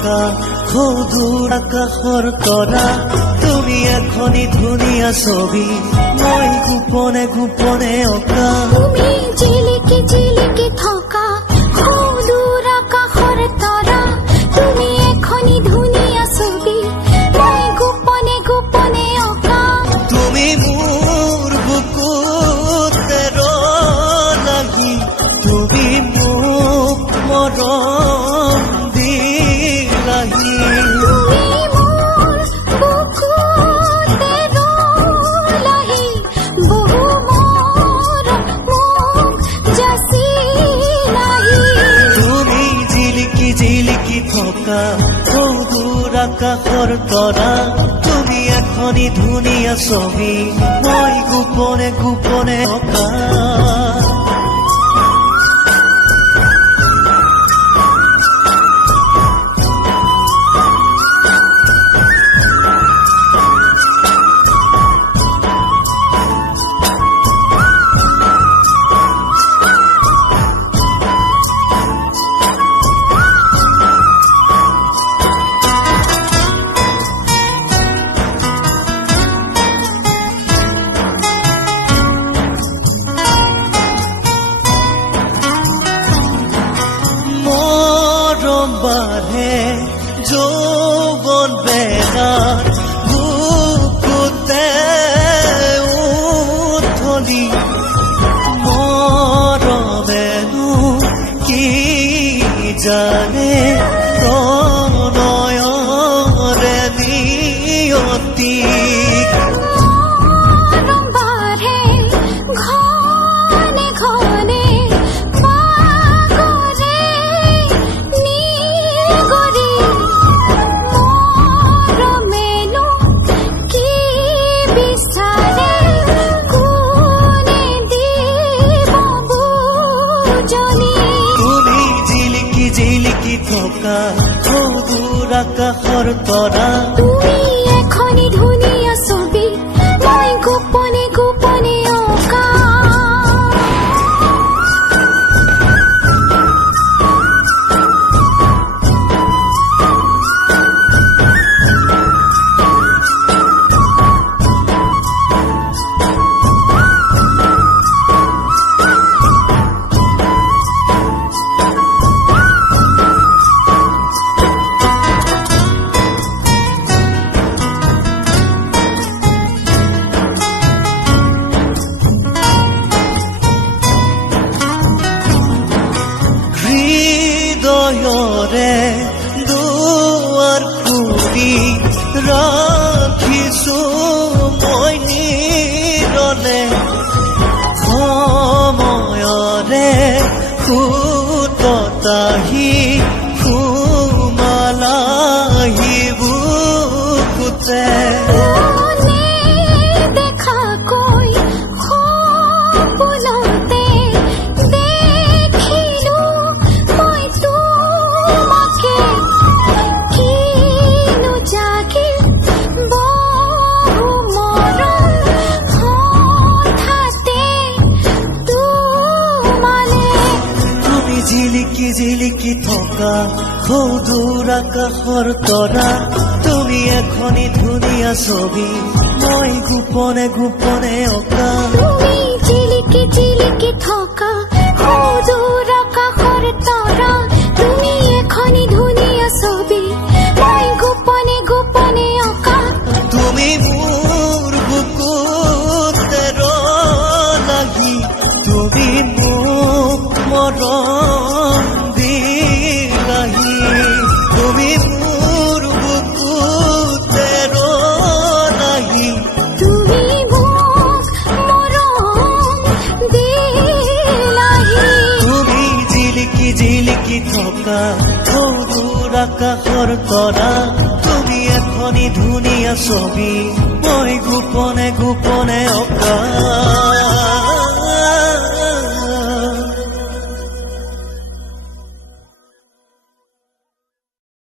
থকা সৌদূৰ আকাশৰ তৰা তুমি এখনি ধুনীয়া ছবি মই গোপনে গোপনে অঁকা তুমি জিলিকি জিলিকি থকা সৌদূৰ আকাশৰ তৰা তুমি এখনি ধুনীয়া ছবি মই গোপনে গোপনে অঁকা তুমি মোৰ বুকুতে লাগি তুমি মোক মৰম দিলাহি তুমি মোৰ বুকুতে ৰলাহি বহু মৰম মোক যাচিলাহি তুমি জিলিকি জিলিকি থকা সৌদূৰ আকাশৰ তৰা তুমি এখনি ধুনীয়া ছবি মই গোপনে গোপনে অঁকা বাঢ়ে যৌৱন বেগাৰ বুকুতে উঠলি মৰমেনো কি জানে প্ৰণয়ৰে নিয়তি থকা সৌদূৰ আকাশৰ তৰা তুমি এখনি ধুনীয়া ছবি মই গোপনে গোপনে অঁকা হৃদয়ৰে দুৱাৰ খুলি ৰাখিছো মই নিৰলে সময়ৰে ফুটতাহি সুমালাহি বুকুতে জিলিকি জিলিকি থকা সৌদূৰ আকাশৰ তৰা তুমি এখনি ধুনীয়া ছবি মই গোপনে গোপনে অঁকা তুমি জিলিকি জিলিকি থকা সৌদূৰ আকাশৰ তৰা তুমি এখনি ধুনীয়া ছবি মই গোপনে গোপনে অঁকা তুমি মোৰ বুকুতে লাগি তুমি মোক মৰম দিলাহি তুমি মোৰ বুকুতে লাগি তুমি মোক মৰম দিলাহি তুমি জিলিকি জিলিকি থকা সৌদূৰ আকাশৰ তৰা তুমি এখনি ধুনীয়া ছবি মই গোপনে গোপনে অঁকা